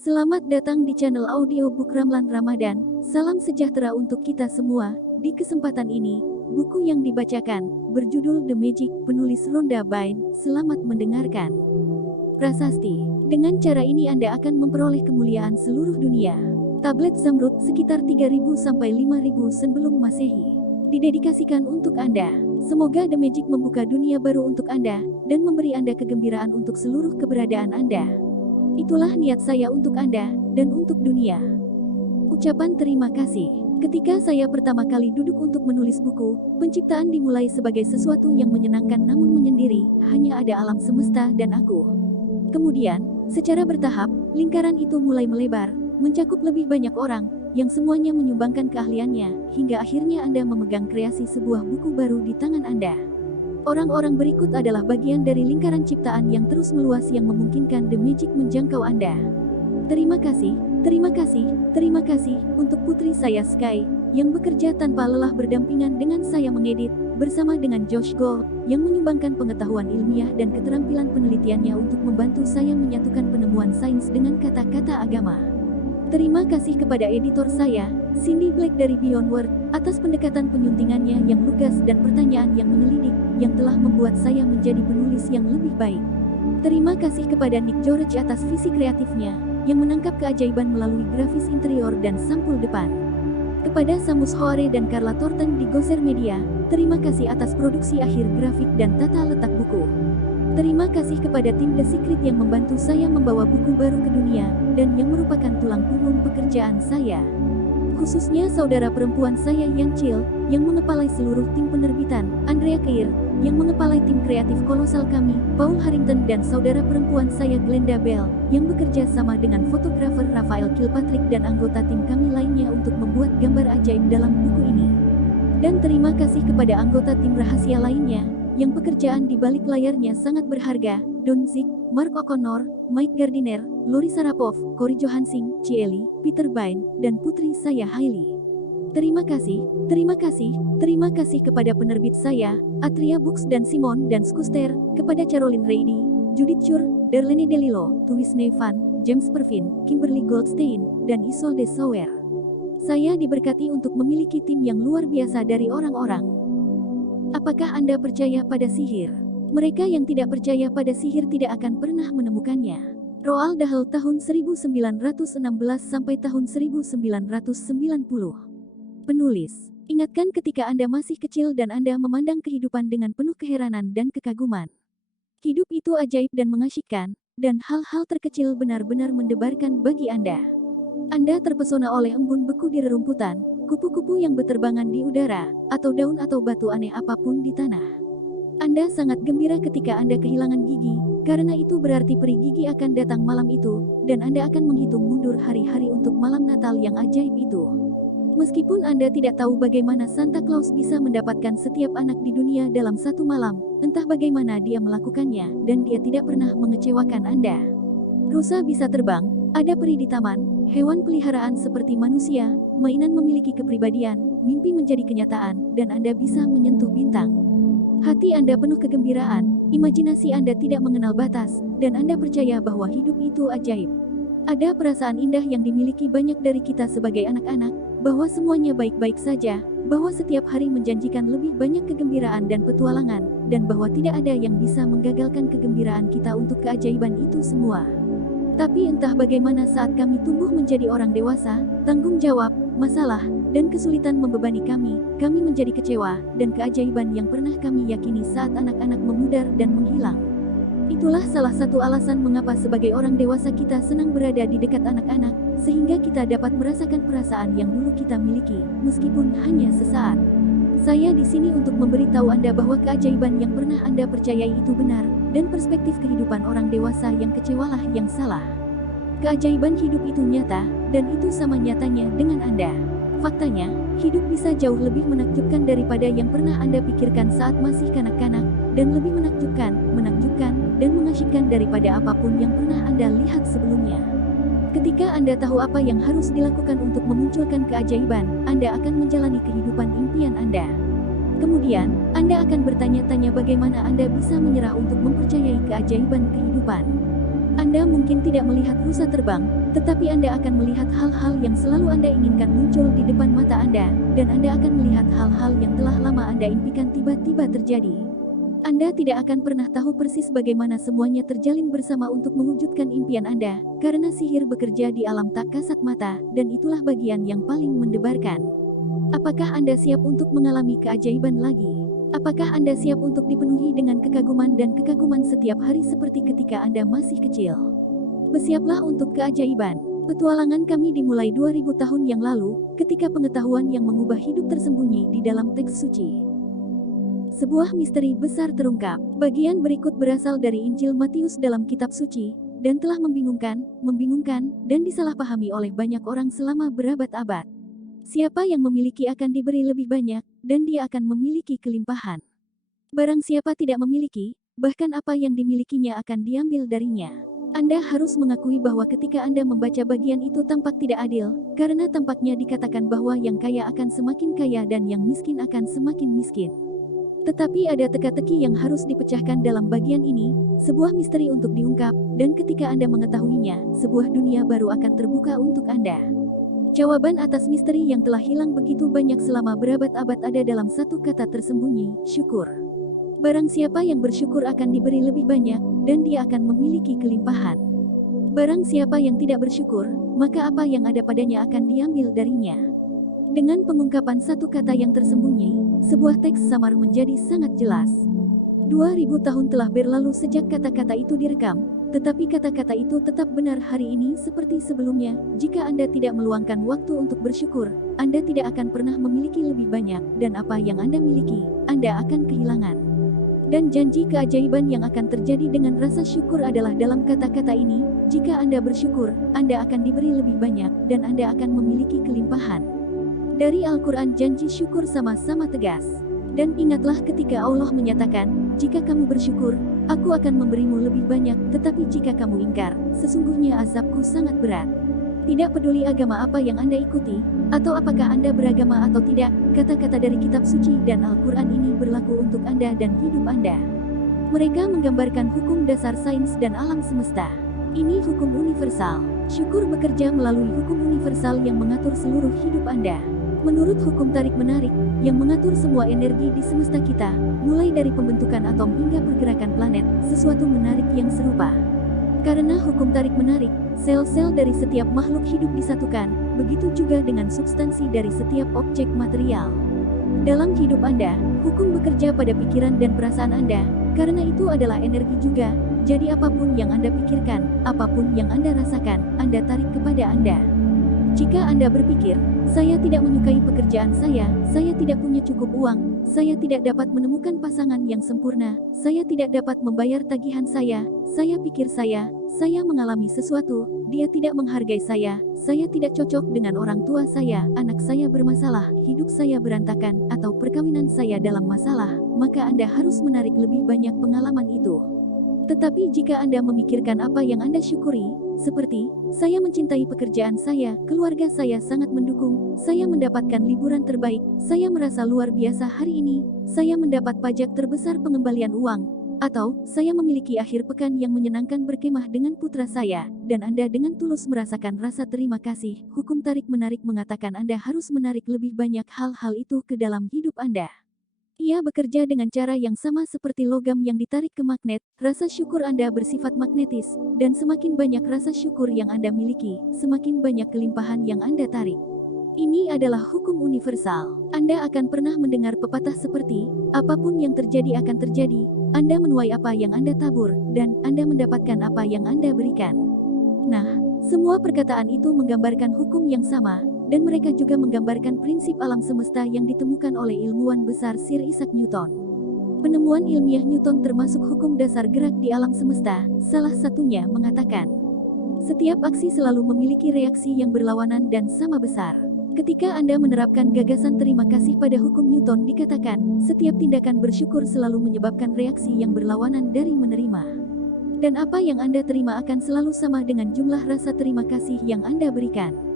Selamat datang di channel audiobook Ramlan Ramadan. Salam sejahtera untuk kita semua. Di kesempatan ini, buku yang dibacakan berjudul The Magic, penulis Rhonda Byrne. Selamat mendengarkan. Prasasti. Dengan cara ini Anda akan memperoleh kemuliaan seluruh dunia. Tablet Zamrud sekitar 3000 sampai 5000 sebelum Masehi. Didedikasikan untuk Anda. Semoga The Magic membuka dunia baru untuk Anda dan memberi Anda kegembiraan untuk seluruh keberadaan Anda. Itulah niat saya untuk Anda dan untuk dunia. Ucapan terima kasih. Ketika saya pertama kali duduk untuk menulis buku, penciptaan dimulai sebagai sesuatu yang menyenangkan namun menyendiri, hanya ada alam semesta dan aku. Kemudian, secara bertahap, lingkaran itu mulai melebar, mencakup lebih banyak orang, yang semuanya menyumbangkan keahliannya, hingga akhirnya Anda memegang kreasi sebuah buku baru di tangan Anda. Orang-orang berikut adalah bagian dari lingkaran ciptaan yang terus meluas yang memungkinkan The Magic menjangkau Anda. Terima kasih, terima kasih, terima kasih untuk putri saya Sky, yang bekerja tanpa lelah berdampingan dengan saya mengedit, bersama dengan Josh Gold, yang menyumbangkan pengetahuan ilmiah dan keterampilan penelitiannya untuk membantu saya menyatukan penemuan sains dengan kata-kata agama. Terima kasih kepada editor saya, Cindy Black dari Beyond Word, atas pendekatan penyuntingannya yang lugas dan pertanyaan yang menyelidik, yang telah membuat saya menjadi penulis yang lebih baik. Terima kasih kepada Nick George atas visi kreatifnya, yang menangkap keajaiban melalui grafis interior dan sampul depan. Kepada Samus Hoare dan Carla Thornton di Gosser Media, terima kasih atas produksi akhir grafik dan tata letak buku. Terima kasih kepada tim The Secret yang membantu saya membawa buku baru ke dunia, dan yang merupakan tulang punggung pekerjaan saya. Khususnya saudara perempuan saya Yang Chill, yang mengepalai seluruh tim penerbitan, Andrea Keir, yang mengepalai tim kreatif kolosal kami, Paul Harrington dan saudara perempuan saya Glenda Bell, yang bekerja sama dengan fotografer Raphael Kilpatrick dan anggota tim kami lainnya untuk membuat gambar ajaib dalam buku ini. Dan terima kasih kepada anggota tim rahasia lainnya, yang pekerjaan di balik layarnya sangat berharga, Don Zick, Mark O'Connor, Mike Gardiner, Lori Sarapov, Cory Johansing, Cieli, Peter Byrne, dan putri saya Hailey. Terima kasih, terima kasih, terima kasih kepada penerbit saya, Atria Books dan Simon dan Schuster, kepada Caroline Reidy, Judith Chur, Darlene DeLillo, Tuis Nevan, James Pervin, Kimberly Goldstein, dan Isolde Sauer. Saya diberkati untuk memiliki tim yang luar biasa dari orang-orang. Apakah Anda percaya pada sihir? Mereka yang tidak percaya pada sihir tidak akan pernah menemukannya. Roald Dahl tahun 1916 sampai tahun 1990. Penulis, ingatkan ketika Anda masih kecil dan Anda memandang kehidupan dengan penuh keheranan dan kekaguman. Hidup itu ajaib dan mengasyikkan, dan hal-hal terkecil benar-benar mendebarkan bagi Anda. Anda terpesona oleh embun beku di rerumputan, kupu-kupu yang berterbangan di udara, atau daun atau batu aneh apapun di tanah. Anda sangat gembira ketika Anda kehilangan gigi, karena itu berarti peri gigi akan datang malam itu, dan Anda akan menghitung mundur hari-hari untuk malam Natal yang ajaib itu. Meskipun Anda tidak tahu bagaimana Santa Claus bisa mendapatkan setiap anak di dunia dalam satu malam, entah bagaimana dia melakukannya, dan dia tidak pernah mengecewakan Anda. Rusa bisa terbang, ada peri di taman, hewan peliharaan seperti manusia, mainan memiliki kepribadian, mimpi menjadi kenyataan, dan Anda bisa menyentuh bintang. Hati Anda penuh kegembiraan, imajinasi Anda tidak mengenal batas, dan Anda percaya bahwa hidup itu ajaib. Ada perasaan indah yang dimiliki banyak dari kita sebagai anak-anak, bahwa semuanya baik-baik saja, bahwa setiap hari menjanjikan lebih banyak kegembiraan dan petualangan, dan bahwa tidak ada yang bisa menggagalkan kegembiraan kita untuk keajaiban itu semua. Tapi entah bagaimana saat kami tumbuh menjadi orang dewasa, tanggung jawab, masalah, dan kesulitan membebani kami menjadi kecewa, dan keajaiban yang pernah kami yakini saat anak-anak memudar dan menghilang. Itulah salah satu alasan mengapa sebagai orang dewasa kita senang berada di dekat anak-anak, sehingga kita dapat merasakan perasaan yang dulu kita miliki, meskipun hanya sesaat. Saya di sini untuk memberitahu Anda bahwa keajaiban yang pernah Anda percayai itu benar, dan perspektif kehidupan orang dewasa yang kecewalah yang salah. Keajaiban hidup itu nyata, dan itu sama nyatanya dengan Anda. Faktanya, hidup bisa jauh lebih menakjubkan daripada yang pernah Anda pikirkan saat masih kanak-kanak, dan lebih menakjubkan, dan mengasyikkan daripada apapun yang pernah Anda lihat sebelumnya. Ketika Anda tahu apa yang harus dilakukan untuk memunculkan keajaiban, Anda akan menjalani kehidupan impian Anda. Kemudian, Anda akan bertanya-tanya bagaimana Anda bisa menyerah untuk mempercayai keajaiban kehidupan. Anda mungkin tidak melihat rusa terbang, tetapi Anda akan melihat hal-hal yang selalu Anda inginkan muncul di depan mata Anda, dan Anda akan melihat hal-hal yang telah lama Anda impikan tiba-tiba terjadi. Anda tidak akan pernah tahu persis bagaimana semuanya terjalin bersama untuk mewujudkan impian Anda, karena sihir bekerja di alam tak kasat mata, dan itulah bagian yang paling mendebarkan. Apakah Anda siap untuk mengalami keajaiban lagi? Apakah Anda siap untuk dipenuhi dengan kekaguman dan kekaguman setiap hari seperti ketika Anda masih kecil? Bersiaplah untuk keajaiban. Petualangan kami dimulai 2000 tahun yang lalu, ketika pengetahuan yang mengubah hidup tersembunyi di dalam teks suci. Sebuah misteri besar terungkap. Bagian berikut berasal dari Injil Matius dalam kitab suci, dan telah membingungkan, dan disalahpahami oleh banyak orang selama berabad-abad. Siapa yang memiliki akan diberi lebih banyak, dan dia akan memiliki kelimpahan. Barang siapa tidak memiliki, bahkan apa yang dimilikinya akan diambil darinya. Anda harus mengakui bahwa ketika Anda membaca bagian itu tampak tidak adil, karena tampaknya dikatakan bahwa yang kaya akan semakin kaya dan yang miskin akan semakin miskin. Tetapi ada teka-teki yang harus dipecahkan dalam bagian ini, sebuah misteri untuk diungkap, dan ketika Anda mengetahuinya, sebuah dunia baru akan terbuka untuk Anda. Jawaban atas misteri yang telah hilang begitu banyak selama berabad-abad ada dalam satu kata tersembunyi, syukur. Barang siapa yang bersyukur akan diberi lebih banyak, dan dia akan memiliki kelimpahan. Barang siapa yang tidak bersyukur, maka apa yang ada padanya akan diambil darinya. Dengan pengungkapan satu kata yang tersembunyi, sebuah teks samar menjadi sangat jelas. 2000 tahun telah berlalu sejak kata-kata itu direkam, tetapi kata-kata itu tetap benar hari ini seperti sebelumnya. Jika Anda tidak meluangkan waktu untuk bersyukur, Anda tidak akan pernah memiliki lebih banyak, dan apa yang Anda miliki, Anda akan kehilangan. Dan janji keajaiban yang akan terjadi dengan rasa syukur adalah dalam kata-kata ini, jika Anda bersyukur, Anda akan diberi lebih banyak, dan Anda akan memiliki kelimpahan. Dari Al-Quran janji syukur sama-sama tegas. Dan ingatlah ketika Allah menyatakan, jika kamu bersyukur, aku akan memberimu lebih banyak, tetapi jika kamu ingkar, sesungguhnya azabku sangat berat. Tidak peduli agama apa yang Anda ikuti, atau apakah Anda beragama atau tidak, kata-kata dari kitab suci dan Al-Quran ini berlaku untuk Anda dan hidup Anda. Mereka menggambarkan hukum dasar sains dan alam semesta. Ini hukum universal. Syukur bekerja melalui hukum universal yang mengatur seluruh hidup Anda. Menurut hukum tarik-menarik, yang mengatur semua energi di semesta kita, mulai dari pembentukan atom hingga pergerakan planet, sesuatu menarik yang serupa. Karena hukum tarik-menarik, sel-sel dari setiap makhluk hidup disatukan, begitu juga dengan substansi dari setiap objek material. Dalam hidup Anda, hukum bekerja pada pikiran dan perasaan Anda, karena itu adalah energi juga, jadi apapun yang Anda pikirkan, apapun yang Anda rasakan, Anda tarik kepada Anda. Jika Anda berpikir, saya tidak menyukai pekerjaan saya tidak punya cukup uang, saya tidak dapat menemukan pasangan yang sempurna, saya tidak dapat membayar tagihan saya pikir saya mengalami sesuatu, dia tidak menghargai saya tidak cocok dengan orang tua saya, anak saya bermasalah, hidup saya berantakan, atau perkawinan saya dalam masalah, maka Anda harus menarik lebih banyak pengalaman itu. Tetapi jika Anda memikirkan apa yang Anda syukuri, seperti, saya mencintai pekerjaan saya, keluarga saya sangat mendukung, saya mendapatkan liburan terbaik, saya merasa luar biasa hari ini, saya mendapat pajak terbesar pengembalian uang, atau, saya memiliki akhir pekan yang menyenangkan berkemah dengan putra saya, dan Anda dengan tulus merasakan rasa terima kasih, hukum tarik-menarik mengatakan Anda harus menarik lebih banyak hal-hal itu ke dalam hidup Anda. Ia bekerja dengan cara yang sama seperti logam yang ditarik ke magnet, rasa syukur Anda bersifat magnetis, dan semakin banyak rasa syukur yang Anda miliki, semakin banyak kelimpahan yang Anda tarik. Ini adalah hukum universal. Anda akan pernah mendengar pepatah seperti, apapun yang terjadi akan terjadi, Anda menuai apa yang Anda tabur, dan Anda mendapatkan apa yang Anda berikan. Nah, semua perkataan itu menggambarkan hukum yang sama, dan mereka juga menggambarkan prinsip alam semesta yang ditemukan oleh ilmuwan besar Sir Isaac Newton. Penemuan ilmiah Newton termasuk hukum dasar gerak di alam semesta, salah satunya mengatakan, setiap aksi selalu memiliki reaksi yang berlawanan dan sama besar. Ketika Anda menerapkan gagasan terima kasih pada hukum Newton dikatakan, setiap tindakan bersyukur selalu menyebabkan reaksi yang berlawanan dari menerima. Dan apa yang Anda terima akan selalu sama dengan jumlah rasa terima kasih yang Anda berikan.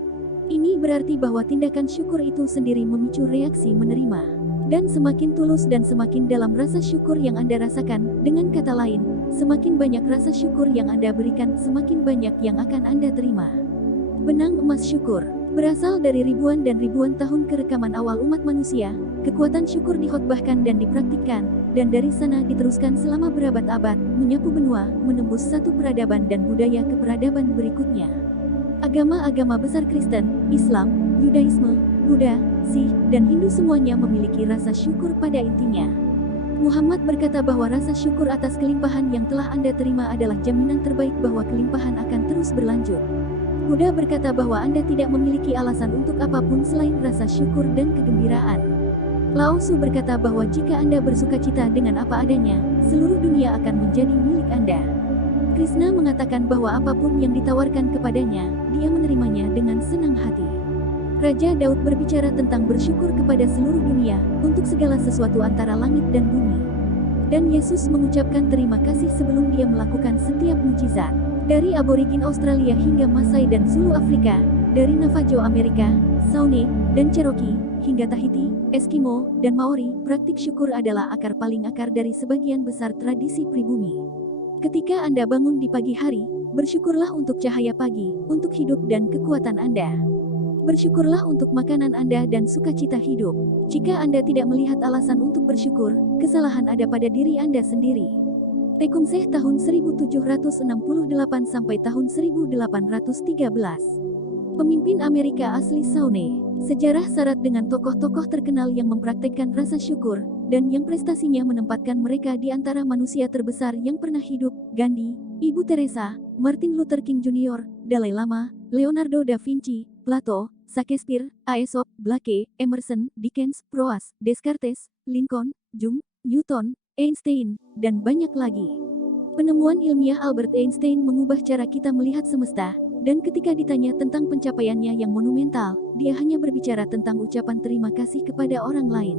Ini berarti bahwa tindakan syukur itu sendiri memicu reaksi menerima. Dan semakin tulus dan semakin dalam rasa syukur yang Anda rasakan, dengan kata lain, Semakin banyak rasa syukur yang Anda berikan, semakin banyak yang akan Anda terima. Benang emas syukur berasal dari ribuan dan ribuan tahun kerekaman awal umat manusia. Kekuatan syukur dikhotbahkan dan dipraktikkan, dan dari sana diteruskan selama berabad-abad, menyapu benua, menembus satu peradaban dan budaya ke peradaban berikutnya. Agama-agama besar Kristen, Islam, Yudaisme, Buddha, Sikh, dan Hindu semuanya memiliki rasa syukur pada intinya. Muhammad berkata bahwa rasa syukur atas kelimpahan yang telah Anda terima adalah jaminan terbaik bahwa kelimpahan akan terus berlanjut. Buddha berkata bahwa Anda tidak memiliki alasan untuk apapun selain rasa syukur dan kegembiraan. Lao Tzu berkata bahwa jika Anda bersukacita dengan apa adanya, seluruh dunia akan menjadi milik Anda. Krishna mengatakan bahwa apapun yang ditawarkan kepadanya, dia menerimanya dengan senang hati. Raja Daud berbicara tentang bersyukur kepada seluruh dunia, untuk segala sesuatu antara langit dan bumi. Dan Yesus mengucapkan terima kasih sebelum dia melakukan setiap mukjizat. Dari aborigin Australia hingga Maasai dan Zulu Afrika, dari Navajo Amerika, Shawnee, dan Cherokee, hingga Tahiti, Eskimo, dan Maori, praktik syukur adalah akar paling akar dari sebagian besar tradisi pribumi. Ketika Anda bangun di pagi hari, bersyukurlah untuk cahaya pagi, untuk hidup dan kekuatan Anda. Bersyukurlah untuk makanan Anda dan sukacita hidup. Jika Anda tidak melihat alasan untuk bersyukur, kesalahan ada pada diri Anda sendiri. Tecumseh tahun 1768 sampai tahun 1813. Pemimpin Amerika asli Shawnee. Sejarah syarat dengan tokoh-tokoh terkenal yang mempraktekkan rasa syukur, dan yang prestasinya menempatkan mereka di antara manusia terbesar yang pernah hidup: Gandhi, Ibu Teresa, Martin Luther King Jr., Dalai Lama, Leonardo da Vinci, Plato, Shakespeare, Aesop, Blake, Emerson, Dickens, Proas, Descartes, Lincoln, Jung, Newton, Einstein, dan banyak lagi. Penemuan ilmiah Albert Einstein mengubah cara kita melihat semesta, dan ketika ditanya tentang pencapaiannya yang monumental, dia hanya berbicara tentang ucapan terima kasih kepada orang lain.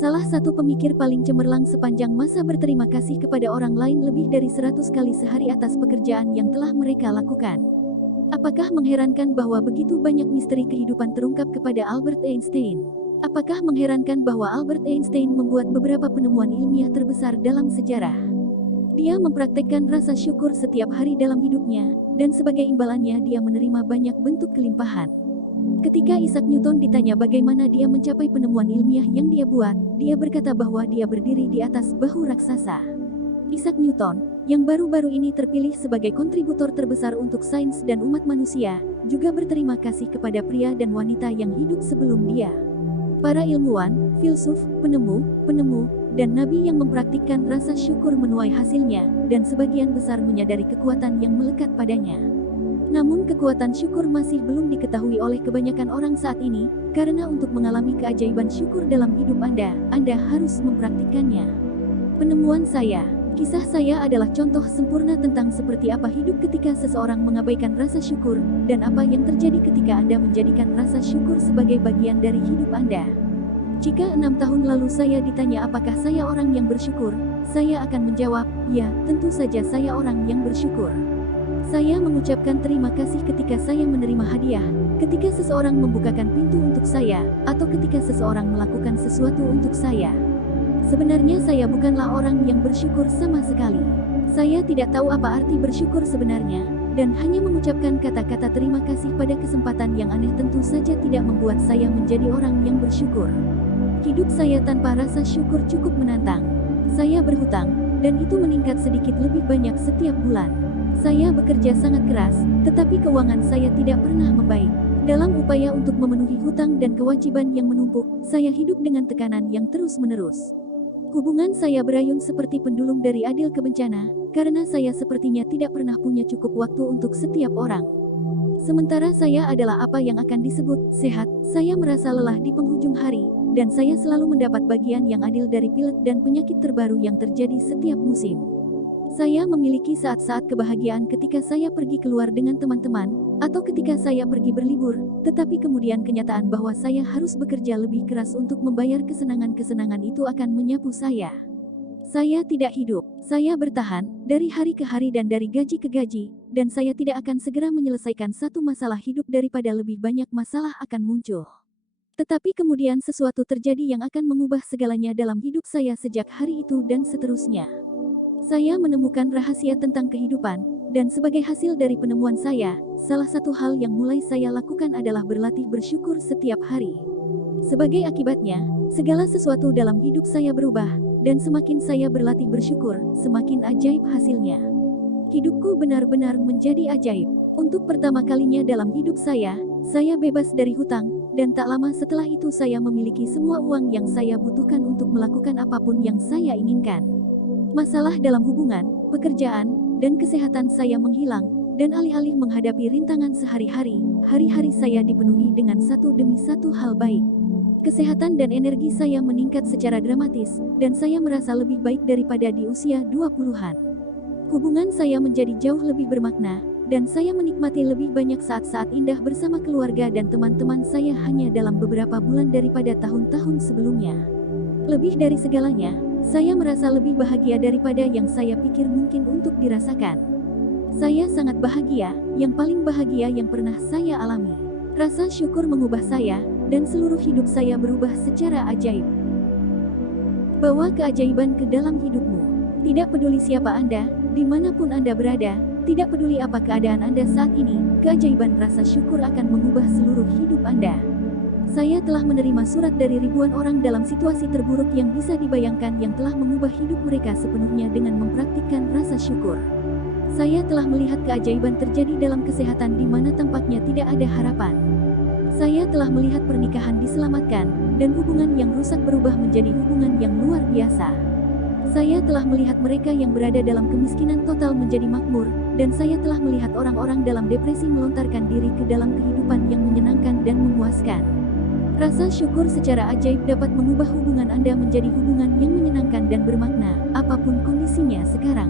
Salah satu pemikir paling cemerlang sepanjang masa berterima kasih kepada orang lain lebih dari 100 kali sehari atas pekerjaan yang telah mereka lakukan. Apakah mengherankan bahwa begitu banyak misteri kehidupan terungkap kepada Albert Einstein? Apakah mengherankan bahwa Albert Einstein membuat beberapa penemuan ilmiah terbesar dalam sejarah? Dia mempraktekkan rasa syukur setiap hari dalam hidupnya, dan sebagai imbalannya dia menerima banyak bentuk kelimpahan. Ketika Isaac Newton ditanya bagaimana dia mencapai penemuan ilmiah yang dia buat, dia berkata bahwa dia berdiri di atas bahu raksasa. Isaac Newton, yang baru-baru ini terpilih sebagai kontributor terbesar untuk sains dan umat manusia, juga berterima kasih kepada pria dan wanita yang hidup sebelum dia. Para ilmuwan, filsuf, penemu, dan nabi yang mempraktikkan rasa syukur menuai hasilnya, dan sebagian besar menyadari kekuatan yang melekat padanya. Namun kekuatan syukur masih belum diketahui oleh kebanyakan orang saat ini, karena untuk mengalami keajaiban syukur dalam hidup Anda harus mempraktikkannya. Penemuan saya. Kisah saya adalah contoh sempurna tentang seperti apa hidup ketika seseorang mengabaikan rasa syukur, dan apa yang terjadi ketika Anda menjadikan rasa syukur sebagai bagian dari hidup Anda. Jika 6 tahun lalu saya ditanya apakah saya orang yang bersyukur, saya akan menjawab, ya, tentu saja saya orang yang bersyukur. Saya mengucapkan terima kasih ketika saya menerima hadiah, ketika seseorang membukakan pintu untuk saya, atau ketika seseorang melakukan sesuatu untuk saya. Sebenarnya saya bukanlah orang yang bersyukur sama sekali. Saya tidak tahu apa arti bersyukur sebenarnya, dan hanya mengucapkan kata-kata terima kasih pada kesempatan yang aneh tentu saja tidak membuat saya menjadi orang yang bersyukur. Hidup saya tanpa rasa syukur cukup menantang. Saya berhutang, dan itu meningkat sedikit lebih banyak setiap bulan. Saya bekerja sangat keras, tetapi keuangan saya tidak pernah membaik. Dalam upaya untuk memenuhi hutang dan kewajiban yang menumpuk, saya hidup dengan tekanan yang terus-menerus. Hubungan saya berayun seperti pendulum dari adil ke bencana, karena saya sepertinya tidak pernah punya cukup waktu untuk setiap orang. Sementara saya adalah apa yang akan disebut sehat, saya merasa lelah di penghujung hari, dan saya selalu mendapat bagian yang adil dari pilek dan penyakit terbaru yang terjadi setiap musim. Saya memiliki saat-saat kebahagiaan ketika saya pergi keluar dengan teman-teman, atau ketika saya pergi berlibur, tetapi kemudian kenyataan bahwa saya harus bekerja lebih keras untuk membayar kesenangan-kesenangan itu akan menyapu saya. Saya tidak hidup, saya bertahan, dari hari ke hari dan dari gaji ke gaji, dan saya tidak akan segera menyelesaikan satu masalah hidup daripada lebih banyak masalah akan muncul. Tetapi kemudian sesuatu terjadi yang akan mengubah segalanya dalam hidup saya sejak hari itu dan seterusnya. Saya menemukan rahasia tentang kehidupan, dan sebagai hasil dari penemuan saya, salah satu hal yang mulai saya lakukan adalah berlatih bersyukur setiap hari. Sebagai akibatnya, segala sesuatu dalam hidup saya berubah, dan semakin saya berlatih bersyukur, semakin ajaib hasilnya. Hidupku benar-benar menjadi ajaib. Untuk pertama kalinya dalam hidup saya bebas dari hutang, dan tak lama setelah itu saya memiliki semua uang yang saya butuhkan untuk melakukan apapun yang saya inginkan. Masalah dalam hubungan, pekerjaan, dan kesehatan saya menghilang, dan alih-alih menghadapi rintangan sehari-hari, hari-hari saya dipenuhi dengan satu demi satu hal baik. Kesehatan dan energi saya meningkat secara dramatis, dan saya merasa lebih baik daripada di usia 20-an. Hubungan saya menjadi jauh lebih bermakna, dan saya menikmati lebih banyak saat-saat indah bersama keluarga dan teman-teman saya hanya dalam beberapa bulan daripada tahun-tahun sebelumnya. Lebih dari segalanya, saya merasa lebih bahagia daripada yang saya pikir mungkin untuk dirasakan. Saya sangat bahagia, yang paling bahagia yang pernah saya alami. Rasa syukur mengubah saya, dan seluruh hidup saya berubah secara ajaib. Bawa keajaiban ke dalam hidupmu. Tidak peduli siapa Anda, dimanapun Anda berada, tidak peduli apa keadaan Anda saat ini, keajaiban rasa syukur akan mengubah seluruh hidup Anda. Saya telah menerima surat dari ribuan orang dalam situasi terburuk yang bisa dibayangkan yang telah mengubah hidup mereka sepenuhnya dengan mempraktikkan rasa syukur. Saya telah melihat keajaiban terjadi dalam kesehatan di mana tampaknya tidak ada harapan. Saya telah melihat pernikahan diselamatkan, dan hubungan yang rusak berubah menjadi hubungan yang luar biasa. Saya telah melihat mereka yang berada dalam kemiskinan total menjadi makmur, dan saya telah melihat orang-orang dalam depresi melontarkan diri ke dalam kehidupan yang menyenangkan dan memuaskan. Rasa syukur secara ajaib dapat mengubah hubungan Anda menjadi hubungan yang menyenangkan dan bermakna, apapun kondisinya sekarang.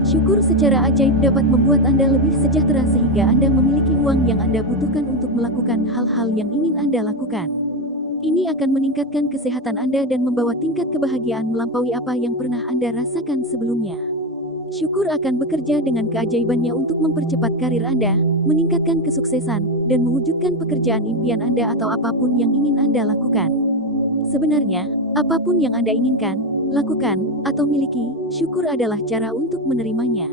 Syukur secara ajaib dapat membuat Anda lebih sejahtera sehingga Anda memiliki uang yang Anda butuhkan untuk melakukan hal-hal yang ingin Anda lakukan. Ini akan meningkatkan kesehatan Anda dan membawa tingkat kebahagiaan melampaui apa yang pernah Anda rasakan sebelumnya. Syukur akan bekerja dengan keajaibannya untuk mempercepat karir Anda, meningkatkan kesuksesan, dan mewujudkan pekerjaan impian Anda atau apapun yang ingin Anda lakukan. Sebenarnya, apapun yang Anda inginkan, lakukan, atau miliki, syukur adalah cara untuk menerimanya.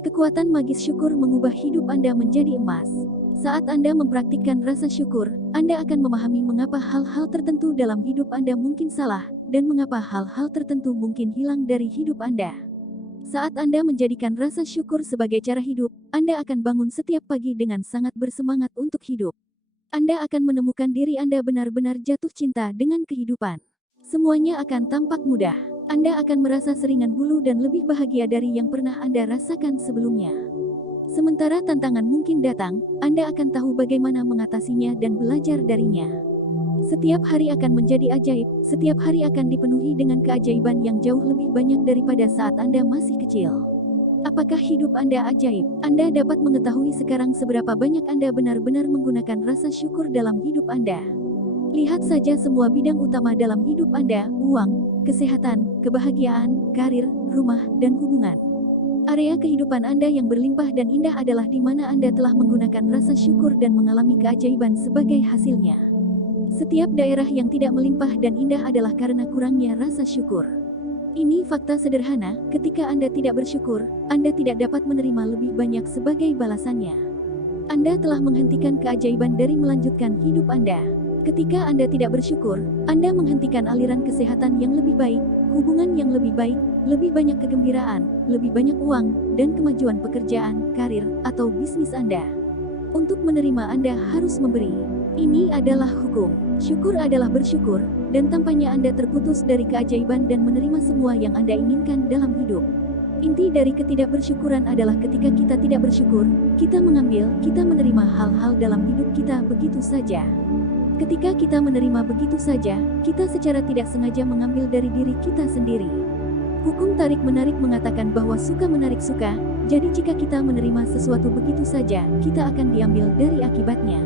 Kekuatan magis syukur mengubah hidup Anda menjadi emas. Saat Anda mempraktikkan rasa syukur, Anda akan memahami mengapa hal-hal tertentu dalam hidup Anda mungkin salah, dan mengapa hal-hal tertentu mungkin hilang dari hidup Anda. Saat Anda menjadikan rasa syukur sebagai cara hidup, Anda akan bangun setiap pagi dengan sangat bersemangat untuk hidup. Anda akan menemukan diri Anda benar-benar jatuh cinta dengan kehidupan. Semuanya akan tampak mudah. Anda akan merasa seringan bulu dan lebih bahagia dari yang pernah Anda rasakan sebelumnya. Sementara tantangan mungkin datang, Anda akan tahu bagaimana mengatasinya dan belajar darinya. Setiap hari akan menjadi ajaib, setiap hari akan dipenuhi dengan keajaiban yang jauh lebih banyak daripada saat Anda masih kecil. Apakah hidup Anda ajaib? Anda dapat mengetahui sekarang seberapa banyak Anda benar-benar menggunakan rasa syukur dalam hidup Anda. Lihat saja semua bidang utama dalam hidup Anda, uang, kesehatan, kebahagiaan, karir, rumah, dan hubungan. Area kehidupan Anda yang berlimpah dan indah adalah di mana Anda telah menggunakan rasa syukur dan mengalami keajaiban sebagai hasilnya. Setiap daerah yang tidak melimpah dan indah adalah karena kurangnya rasa syukur. Ini fakta sederhana, ketika Anda tidak bersyukur, Anda tidak dapat menerima lebih banyak sebagai balasannya. Anda telah menghentikan keajaiban dari melanjutkan hidup Anda. Ketika Anda tidak bersyukur, Anda menghentikan aliran kesehatan yang lebih baik, hubungan yang lebih baik, lebih banyak kegembiraan, lebih banyak uang, dan kemajuan pekerjaan, karir, atau bisnis Anda. Untuk menerima Anda harus memberi. Ini adalah hukum. Syukur adalah bersyukur, dan tampaknya Anda terputus dari keajaiban dan menerima semua yang Anda inginkan dalam hidup. Inti dari ketidakbersyukuran adalah ketika kita tidak bersyukur, kita mengambil, kita menerima hal-hal dalam hidup kita begitu saja. Ketika kita menerima begitu saja, kita secara tidak sengaja mengambil dari diri kita sendiri. Hukum tarik-menarik mengatakan bahwa suka menarik suka, jadi jika kita menerima sesuatu begitu saja, kita akan diambil dari akibatnya.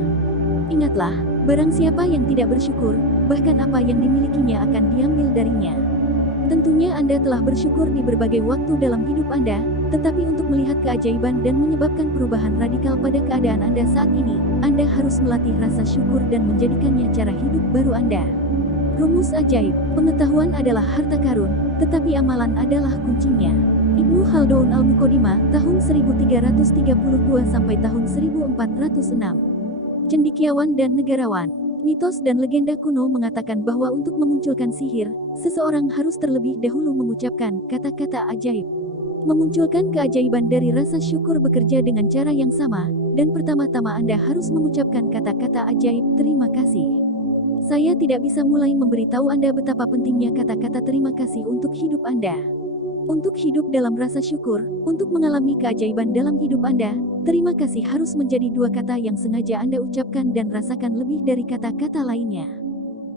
Ingatlah, barang siapa yang tidak bersyukur, bahkan apa yang dimilikinya akan diambil darinya. Tentunya Anda telah bersyukur di berbagai waktu dalam hidup Anda, tetapi untuk melihat keajaiban dan menyebabkan perubahan radikal pada keadaan Anda saat ini, Anda harus melatih rasa syukur dan menjadikannya cara hidup baru Anda. Rumus ajaib, pengetahuan adalah harta karun, tetapi amalan adalah kuncinya. Ibnu Khaldun Al-Muqaddimah, tahun 1332 sampai tahun 1406. Cendekiawan dan negarawan. Mitos dan legenda kuno mengatakan bahwa untuk memunculkan sihir, seseorang harus terlebih dahulu mengucapkan kata-kata ajaib. Memunculkan keajaiban dari rasa syukur bekerja dengan cara yang sama, dan pertama-tama Anda harus mengucapkan kata-kata ajaib terima kasih. Saya tidak bisa mulai memberitahu Anda betapa pentingnya kata-kata terima kasih untuk hidup Anda. Untuk hidup dalam rasa syukur, untuk mengalami keajaiban dalam hidup Anda, terima kasih harus menjadi dua kata yang sengaja Anda ucapkan dan rasakan lebih dari kata-kata lainnya.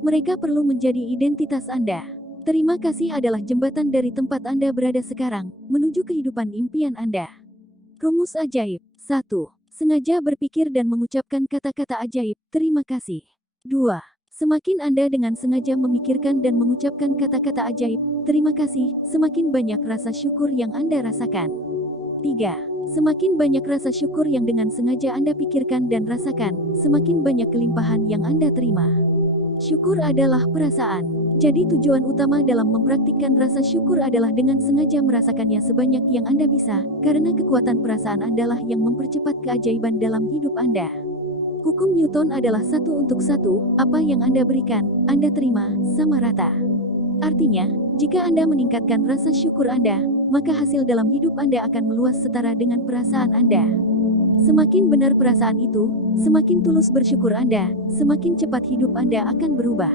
Mereka perlu menjadi identitas Anda. Terima kasih adalah jembatan dari tempat Anda berada sekarang, menuju kehidupan impian Anda. Rumus ajaib. 1. Sengaja berpikir dan mengucapkan kata-kata ajaib, terima kasih. 2. Semakin Anda dengan sengaja memikirkan dan mengucapkan kata-kata ajaib, terima kasih, semakin banyak rasa syukur yang Anda rasakan. 3. Semakin banyak rasa syukur yang dengan sengaja Anda pikirkan dan rasakan, semakin banyak kelimpahan yang Anda terima. Syukur adalah perasaan. Jadi tujuan utama dalam mempraktikkan rasa syukur adalah dengan sengaja merasakannya sebanyak yang Anda bisa, karena kekuatan perasaan Anda lah yang mempercepat keajaiban dalam hidup Anda. Hukum Newton adalah 1 untuk 1, apa yang Anda berikan, Anda terima, sama rata. Artinya, jika Anda meningkatkan rasa syukur Anda, maka hasil dalam hidup Anda akan meluas setara dengan perasaan Anda. Semakin benar perasaan itu, semakin tulus bersyukur Anda, semakin cepat hidup Anda akan berubah.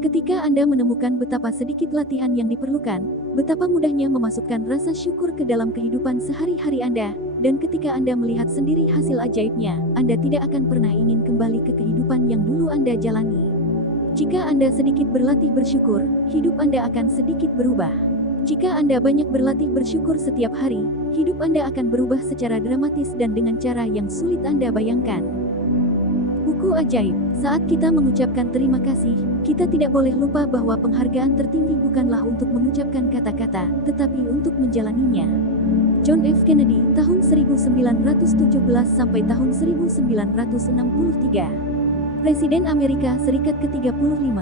Ketika Anda menemukan betapa sedikit latihan yang diperlukan, betapa mudahnya memasukkan rasa syukur ke dalam kehidupan sehari-hari Anda, dan ketika Anda melihat sendiri hasil ajaibnya, Anda tidak akan pernah ingin kembali ke kehidupan yang dulu Anda jalani. Jika Anda sedikit berlatih bersyukur, hidup Anda akan sedikit berubah. Jika Anda banyak berlatih bersyukur setiap hari, hidup Anda akan berubah secara dramatis dan dengan cara yang sulit Anda bayangkan. Buku ajaib. Saat kita mengucapkan terima kasih, kita tidak boleh lupa bahwa penghargaan tertinggi bukanlah untuk mengucapkan kata-kata, tetapi untuk menjalaninya. John F. Kennedy, tahun 1917 sampai tahun 1963. Presiden Amerika Serikat ke-35.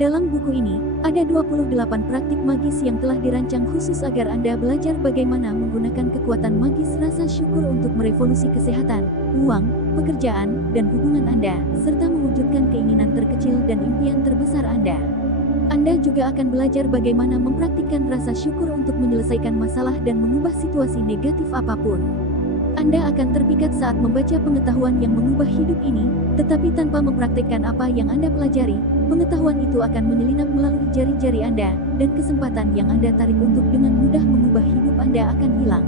Dalam buku ini, ada 28 praktik magis yang telah dirancang khusus agar Anda belajar bagaimana menggunakan kekuatan magis rasa syukur untuk merevolusi kesehatan, uang, pekerjaan, dan hubungan Anda, serta mewujudkan keinginan terkecil dan impian terbesar Anda. Anda juga akan belajar bagaimana mempraktikkan rasa syukur untuk menyelesaikan masalah dan mengubah situasi negatif apapun. Anda akan terpikat saat membaca pengetahuan yang mengubah hidup ini, tetapi tanpa mempraktikkan apa yang Anda pelajari, pengetahuan itu akan menyelinap melalui jari-jari Anda, dan kesempatan yang Anda tarik untuk dengan mudah mengubah hidup Anda akan hilang.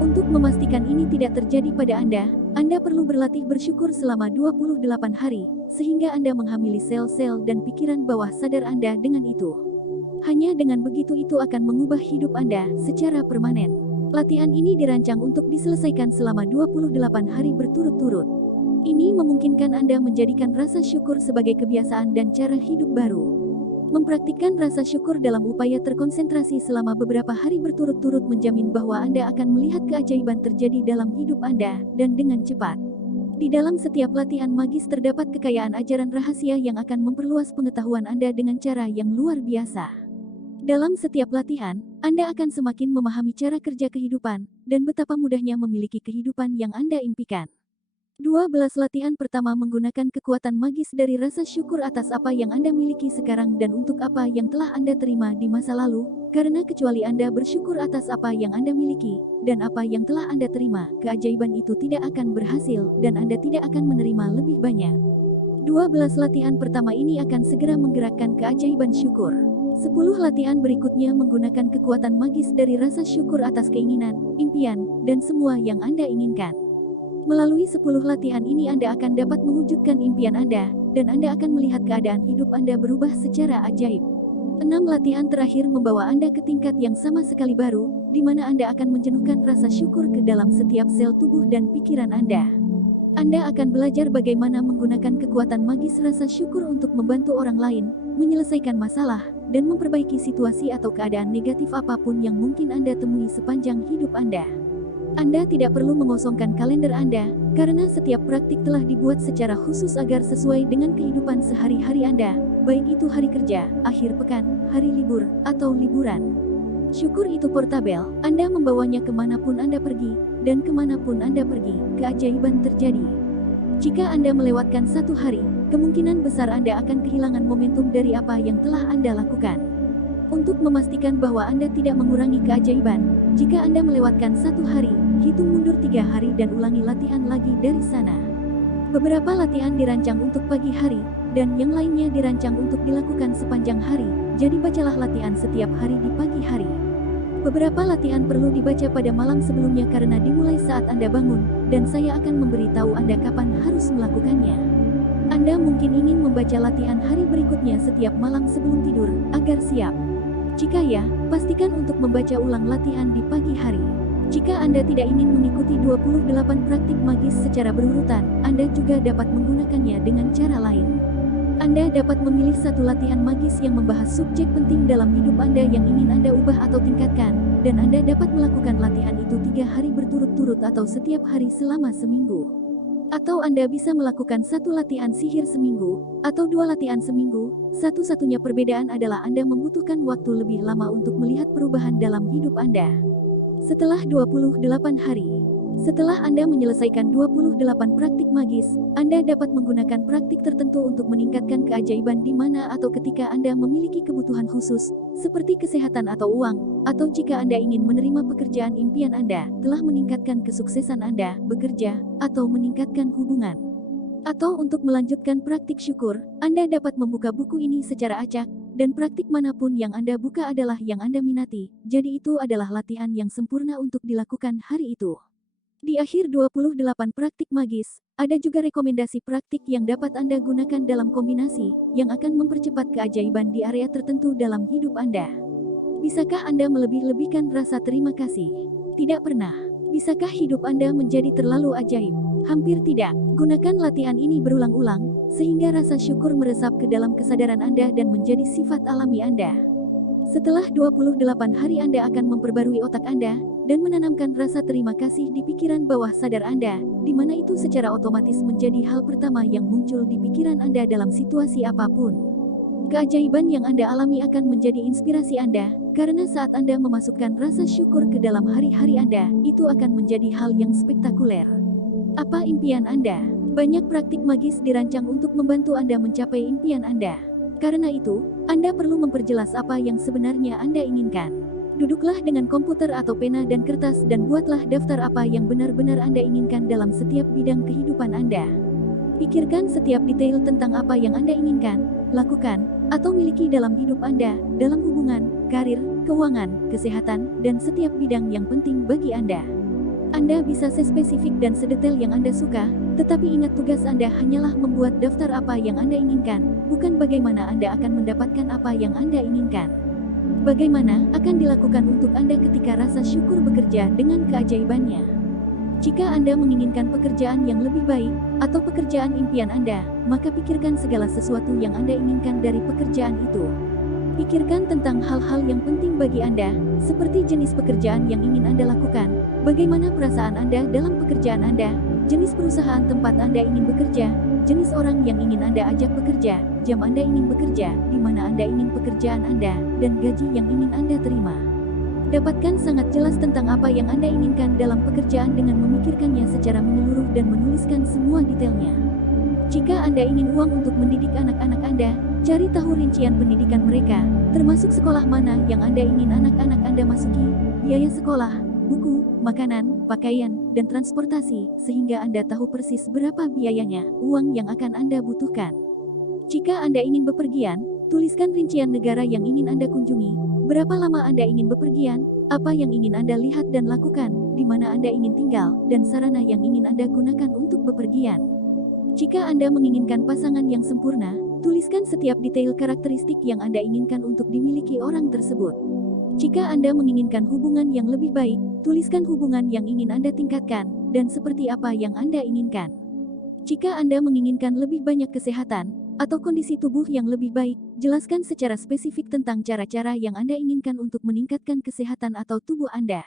Untuk memastikan ini tidak terjadi pada Anda perlu berlatih bersyukur selama 28 hari, sehingga Anda menghamili sel-sel dan pikiran bawah sadar Anda dengan itu. Hanya dengan begitu itu akan mengubah hidup Anda secara permanen. Latihan ini dirancang untuk diselesaikan selama 28 hari berturut-turut. Ini memungkinkan Anda menjadikan rasa syukur sebagai kebiasaan dan cara hidup baru. Mempraktikkan rasa syukur dalam upaya terkonsentrasi selama beberapa hari berturut-turut menjamin bahwa Anda akan melihat keajaiban terjadi dalam hidup Anda, dan dengan cepat. Di dalam setiap latihan magis terdapat kekayaan ajaran rahasia yang akan memperluas pengetahuan Anda dengan cara yang luar biasa. Dalam setiap latihan, Anda akan semakin memahami cara kerja kehidupan, dan betapa mudahnya memiliki kehidupan yang Anda impikan. 12 latihan pertama menggunakan kekuatan magis dari rasa syukur atas apa yang Anda miliki sekarang dan untuk apa yang telah Anda terima di masa lalu, karena kecuali Anda bersyukur atas apa yang Anda miliki, dan apa yang telah Anda terima, keajaiban itu tidak akan berhasil, dan Anda tidak akan menerima lebih banyak. 12 latihan pertama ini akan segera menggerakkan keajaiban syukur. 10 latihan berikutnya menggunakan kekuatan magis dari rasa syukur atas keinginan, impian, dan semua yang Anda inginkan. Melalui 10 latihan ini Anda akan dapat mewujudkan impian Anda, dan Anda akan melihat keadaan hidup Anda berubah secara ajaib. 6 latihan terakhir membawa Anda ke tingkat yang sama sekali baru, di mana Anda akan menjenuhkan rasa syukur ke dalam setiap sel tubuh dan pikiran Anda. Anda akan belajar bagaimana menggunakan kekuatan magis rasa syukur untuk membantu orang lain, menyelesaikan masalah, dan memperbaiki situasi atau keadaan negatif apapun yang mungkin Anda temui sepanjang hidup Anda. Anda tidak perlu mengosongkan kalender Anda, karena setiap praktik telah dibuat secara khusus agar sesuai dengan kehidupan sehari-hari Anda, baik itu hari kerja, akhir pekan, hari libur, atau liburan. Syukur itu portabel, Anda membawanya kemanapun Anda pergi, dan kemanapun Anda pergi, keajaiban terjadi. Jika Anda melewatkan satu hari, kemungkinan besar Anda akan kehilangan momentum dari apa yang telah Anda lakukan. Untuk memastikan bahwa Anda tidak mengurangi keajaiban, jika Anda melewatkan satu hari, hitung mundur 3 hari dan ulangi latihan lagi dari sana. Beberapa latihan dirancang untuk pagi hari, dan yang lainnya dirancang untuk dilakukan sepanjang hari, jadi bacalah latihan setiap hari di pagi hari. Beberapa latihan perlu dibaca pada malam sebelumnya karena dimulai saat Anda bangun, dan saya akan memberitahu Anda kapan harus melakukannya. Anda mungkin ingin membaca latihan hari berikutnya setiap malam sebelum tidur, agar siap. Jika ya, pastikan untuk membaca ulang latihan di pagi hari. Jika Anda tidak ingin mengikuti 28 praktik magis secara berurutan, Anda juga dapat menggunakannya dengan cara lain. Anda dapat memilih satu latihan magis yang membahas subjek penting dalam hidup Anda yang ingin Anda ubah atau tingkatkan, dan Anda dapat melakukan latihan itu 3 hari berturut-turut atau setiap hari selama seminggu. Atau Anda bisa melakukan satu latihan sihir seminggu, atau 2 latihan seminggu. Satu-satunya perbedaan adalah Anda membutuhkan waktu lebih lama untuk melihat perubahan dalam hidup Anda. Setelah 28 hari, setelah Anda menyelesaikan 28 praktik magis, Anda dapat menggunakan praktik tertentu untuk meningkatkan keajaiban di mana atau ketika Anda memiliki kebutuhan khusus, seperti kesehatan atau uang, atau jika Anda ingin menerima pekerjaan impian Anda, telah meningkatkan kesuksesan Anda, bekerja, atau meningkatkan hubungan. Atau untuk melanjutkan praktik syukur, Anda dapat membuka buku ini secara acak, dan praktik manapun yang Anda buka adalah yang Anda minati, jadi itu adalah latihan yang sempurna untuk dilakukan hari itu. Di akhir 28 praktik magis, ada juga rekomendasi praktik yang dapat Anda gunakan dalam kombinasi, yang akan mempercepat keajaiban di area tertentu dalam hidup Anda. Bisakah Anda melebih-lebihkan rasa terima kasih? Tidak pernah. Bisakah hidup Anda menjadi terlalu ajaib? Hampir tidak. Gunakan latihan ini berulang-ulang, sehingga rasa syukur meresap ke dalam kesadaran Anda dan menjadi sifat alami Anda. Setelah 28 hari Anda akan memperbarui otak Anda, dan menanamkan rasa terima kasih di pikiran bawah sadar Anda, di mana itu secara otomatis menjadi hal pertama yang muncul di pikiran Anda dalam situasi apapun. Keajaiban yang Anda alami akan menjadi inspirasi Anda, karena saat Anda memasukkan rasa syukur ke dalam hari-hari Anda, itu akan menjadi hal yang spektakuler. Apa impian Anda? Banyak praktik magis dirancang untuk membantu Anda mencapai impian Anda. Karena itu, Anda perlu memperjelas apa yang sebenarnya Anda inginkan. Duduklah dengan komputer atau pena dan kertas dan buatlah daftar apa yang benar-benar Anda inginkan dalam setiap bidang kehidupan Anda. Pikirkan setiap detail tentang apa yang Anda inginkan, lakukan, atau miliki dalam hidup Anda, dalam hubungan, karir, keuangan, kesehatan, dan setiap bidang yang penting bagi Anda. Anda bisa sespesifik dan sedetail yang Anda suka, tetapi ingat tugas Anda hanyalah membuat daftar apa yang Anda inginkan, bukan bagaimana Anda akan mendapatkan apa yang Anda inginkan. Bagaimana akan dilakukan untuk Anda ketika rasa syukur bekerja dengan keajaibannya? Jika Anda menginginkan pekerjaan yang lebih baik, atau pekerjaan impian Anda, maka pikirkan segala sesuatu yang Anda inginkan dari pekerjaan itu. Pikirkan tentang hal-hal yang penting bagi Anda, seperti jenis pekerjaan yang ingin Anda lakukan, bagaimana perasaan Anda dalam pekerjaan Anda, jenis perusahaan tempat Anda ingin bekerja, jenis orang yang ingin Anda ajak bekerja, jam Anda ingin bekerja, di mana Anda ingin pekerjaan Anda, dan gaji yang ingin Anda terima. Dapatkan sangat jelas tentang apa yang Anda inginkan dalam pekerjaan dengan memikirkannya secara menyeluruh dan menuliskan semua detailnya. Jika Anda ingin uang untuk mendidik anak-anak Anda, cari tahu rincian pendidikan mereka, termasuk sekolah mana yang Anda ingin anak-anak Anda masuki, biaya sekolah, buku, makanan, pakaian, dan transportasi, sehingga Anda tahu persis berapa biayanya, uang yang akan Anda butuhkan. Jika Anda ingin bepergian, tuliskan rincian negara yang ingin Anda kunjungi, berapa lama Anda ingin bepergian, apa yang ingin Anda lihat dan lakukan, di mana Anda ingin tinggal, dan sarana yang ingin Anda gunakan untuk bepergian. Jika Anda menginginkan pasangan yang sempurna, tuliskan setiap detail karakteristik yang Anda inginkan untuk dimiliki orang tersebut. Jika Anda menginginkan hubungan yang lebih baik, tuliskan hubungan yang ingin Anda tingkatkan, dan seperti apa yang Anda inginkan. Jika Anda menginginkan lebih banyak kesehatan, atau kondisi tubuh yang lebih baik, jelaskan secara spesifik tentang cara-cara yang Anda inginkan untuk meningkatkan kesehatan atau tubuh Anda.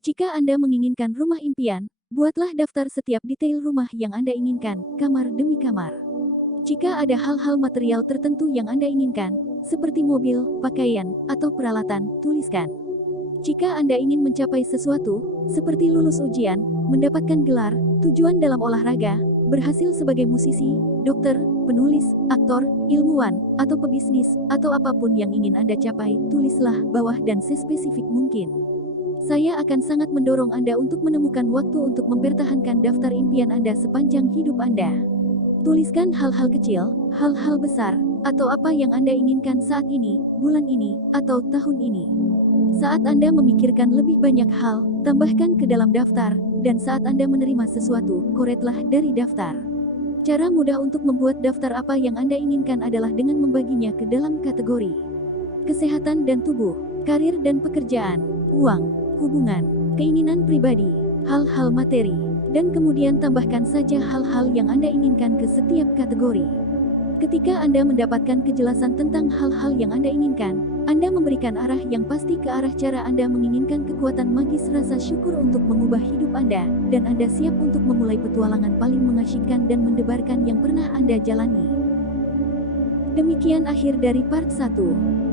Jika Anda menginginkan rumah impian, buatlah daftar setiap detail rumah yang Anda inginkan, kamar demi kamar. Jika ada hal-hal material tertentu yang Anda inginkan, seperti mobil, pakaian, atau peralatan, tuliskan. Jika Anda ingin mencapai sesuatu, seperti lulus ujian, mendapatkan gelar, tujuan dalam olahraga, berhasil sebagai musisi, dokter, penulis, aktor, ilmuwan, atau pebisnis, atau apapun yang ingin Anda capai, tulislah bawah dan sespesifik mungkin. Saya akan sangat mendorong Anda untuk menemukan waktu untuk mempertahankan daftar impian Anda sepanjang hidup Anda. Tuliskan hal-hal kecil, hal-hal besar, atau apa yang Anda inginkan saat ini, bulan ini, atau tahun ini. Saat Anda memikirkan lebih banyak hal, tambahkan ke dalam daftar, dan saat Anda menerima sesuatu, koretlah dari daftar. Cara mudah untuk membuat daftar apa yang Anda inginkan adalah dengan membaginya ke dalam kategori kesehatan dan tubuh, karir dan pekerjaan, uang, hubungan, keinginan pribadi, hal-hal materi, dan kemudian tambahkan saja hal-hal yang Anda inginkan ke setiap kategori. Ketika Anda mendapatkan kejelasan tentang hal-hal yang Anda inginkan, Anda memberikan arah yang pasti ke arah cara Anda menginginkan kekuatan magis rasa syukur untuk mengubah hidup Anda, dan Anda siap untuk memulai petualangan paling mengasyikkan dan mendebarkan yang pernah Anda jalani. Demikian akhir dari part 1.